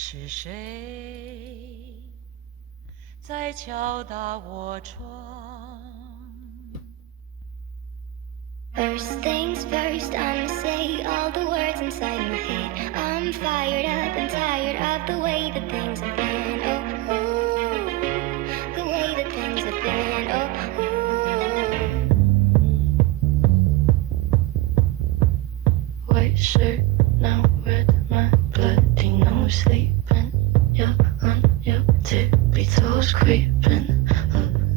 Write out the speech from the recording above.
是谁在敲打我窗？ First things first, I'ma say all the words inside my head. I'm fired up and tired of the way that things have been. Oh, ooh, the way that things have been. Oh, ooh. White shirt, now red, my bloody nose sleeping. You're on your tippy toes creeping.